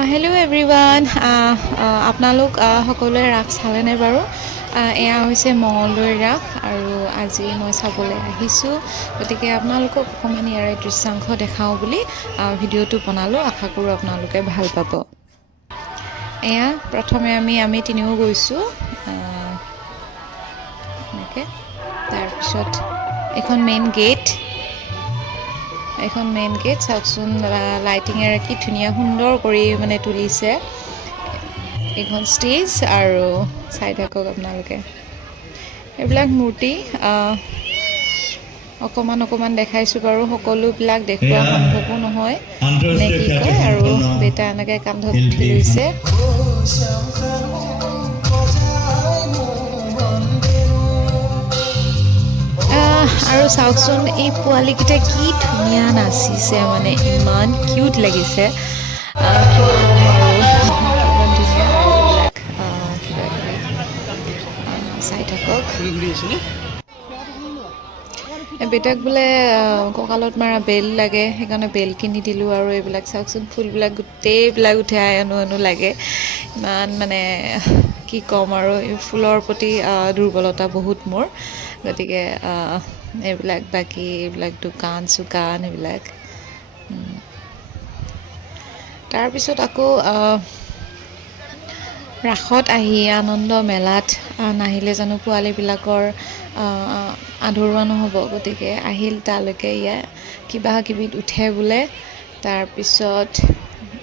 hello' everyone আপোনালোক সকলোৱে ৰাস চালেনে বাৰু এয়া হৈছে মঙলদৈ ৰাস আৰু আজি মই চাবলৈ আহিছোঁ গতিকে আপোনালোকক অকণমান ইয়াৰে দৃশ্যাংশ দেখাওঁ বুলি ভিডিঅ'টো বনালোঁ আশা কৰোঁ আপোনালোকে ভাল পাব এয়া প্ৰথমে আমি তিনিও গৈছোঁ এনেকৈ তাৰপিছত এইখন মেইন গেট চাওকচোন লাইটিঙেৰে কি ধুনীয়া সুন্দৰ কৰি মানে তুলিছে এইখন ষ্টেজ আৰু চাই থাকক আপোনালোকে এইবিলাক মূৰ্তি অকণমান দেখাইছোঁ বাৰু সকলোবিলাক দেখুওৱা সম্ভৱো নহয় নে কি কয় আৰু বেটা এনেকৈ কান্ধত উঠি লৈছে আৰু চাওকচোন এই পোৱালীকেইটা কি ধুনীয়া নাচিছে মানে ইমান কিউট লাগিছে চাই থাকক বেটাক বোলে কঁকালত মাৰা বেল লাগে সেইকাৰণে বেল কিনি দিলোঁ আৰু এইবিলাক চাওকচোন ফুলবিলাক গোটেইবিলাক উঠাই আনো লাগে ইমান মানে কি ক'ম আৰু ফুলৰ প্ৰতি দুৰ্বলতা বহুত মোৰ গতিকে এইবিলাক দোকান চোকান এইবিলাক তাৰপিছত আকৌ ৰাসত আহি আনন্দ মেলাত নাহিলে জানো পোৱালীবিলাকৰ আধৰুৱা নহ'ব গতিকে আহিল তালৈকে কিবা কিবিত উঠে বোলে তাৰপিছত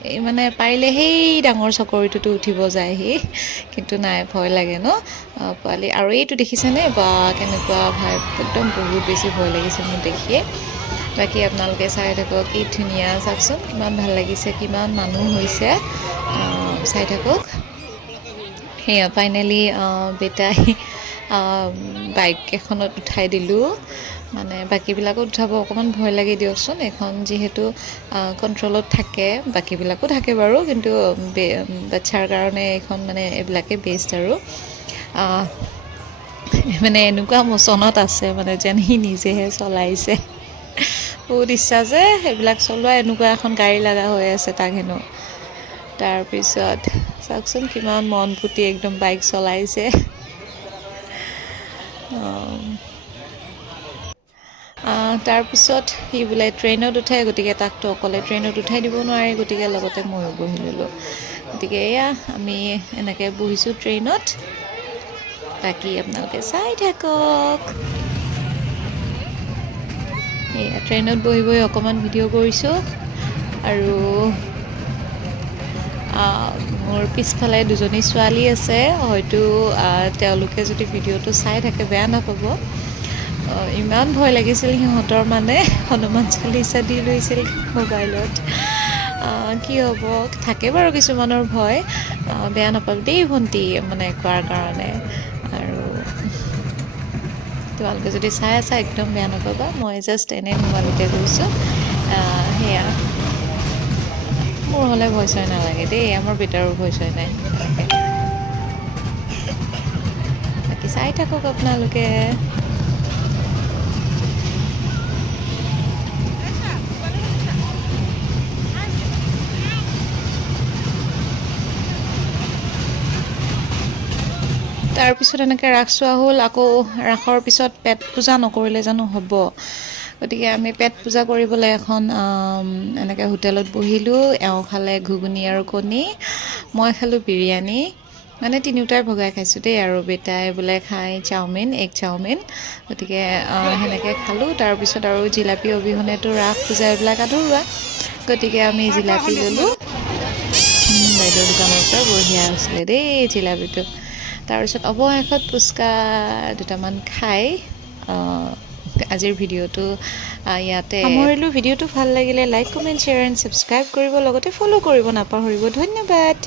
এই মানে পাৰিলে সেই ডাঙৰ চকৰিটোতো উঠিব যায়হি কিন্তু নাই ভয় লাগে ন পোৱালি আৰু এইটো দেখিছেনে বা কেনেকুৱা ভাই একদম বহুত বেছি ভয় লাগিছে মোৰ দেখিয়ে বাকী আপোনালোকে চাই থাকক কি ধুনীয়া চাওকচোন কিমান ভাল লাগিছে কিমান মানুহ হৈছে চাই থাকক সেয়া ফাইনেলি বেটাই বাইক এখনত উঠাই দিলোঁ মানে বাকীবিলাকত উঠাব অকণমান ভয় লাগে দিয়কচোন এখন যিহেতু কণ্ট্ৰলত থাকে বাকীবিলাকো থাকে বাৰু কিন্তু বাচ্ছাৰ কাৰণে এইখন মানে এইবিলাকে বেষ্ট আৰু মানে এনেকুৱা মোচনত আছে মানে যেন সি নিজেহে চলাইছে বহুত ইচ্ছা যে সেইবিলাক চলোৱা এনেকুৱা এখন গাড়ী লগা হৈ আছে তাক হেনো তাৰপিছত চাওকচোন কিমান মন পুতি একদম বাইক চলাইছে তাৰপিছত সি বোলে ট্ৰেইনত উঠে গতিকে তাকতো অকলে ট্ৰেইনত উঠাই দিব নোৱাৰে গতিকে লগতে ময়ো বহি ল'লোঁ গতিকে এয়া আমি এনেকৈ বহিছোঁ ট্ৰেইনত বাকী আপোনালোকে চাই থাকক এয়া ট্ৰেইনত বহি অকণমান ভিডিঅ' কৰিছোঁ আৰু মোৰ পিছফালে দুজনী ছোৱালী আছে হয়তো তেওঁলোকে যদি ভিডিঅ'টো চাই থাকে বেয়া নাপাব ইমান ভয় লাগিছিল সিহঁতৰ মানে হনুমান চালিচা দি লৈছিল মোবাইলত কি হ'ব থাকে বাৰু কিছুমানৰ ভয় বেয়া নাপাব দেই ভণ্টি মানে কোৱাৰ কাৰণে আৰু তোমালোকে যদি চাই আছা একদম বেয়া নাপাবা মই জাষ্ট এনেই ধেমালিতে কৈছোঁ সেয়া মোৰ হ'লে ভয় চয় নালাগে দেই আমাৰ বেটাৰো ভয় চয় নাই বাকী চাই থাকক আপোনালোকে তাৰপিছত এনেকৈ ৰাস চোৱা হ'ল আকৌ ৰাসৰ পিছত পেট পূজা নকৰিলে জানো হ'ব গতিকে আমি পেট পূজা কৰিবলৈ এখন এনেকৈ হোটেলত বহিলোঁ এওঁ খালে ঘুগুনি আৰু কণী মই খালোঁ বিৰিয়ানী মানে তিনিওটাই ভগাই খাইছোঁ দেই আৰু বেটাই বোলে খাই এগ চাওমিন গতিকে সেনেকৈ খালোঁ তাৰপিছত আৰু জিলাপি অবিহনেতো ৰাস পূজা এইবিলাক আধৰুৱা গতিকে আমি জিলাপি ল'লোঁ বাইদেউৰ দোকানৰ পৰা বঢ়িয়া হৈছিলে দেই জিলাপিটো তাৰপিছত অৱশেষত ফুচকা দুটামান খাই আজিৰ ভিডিঅ'টো ইয়াতে সামৰিলোঁ ভিডিঅ'টো ভাল লাগিলে like comment share and subscribe কৰিব লগতে ফ'ল' কৰিব নাপাহৰিব ধন্যবাদ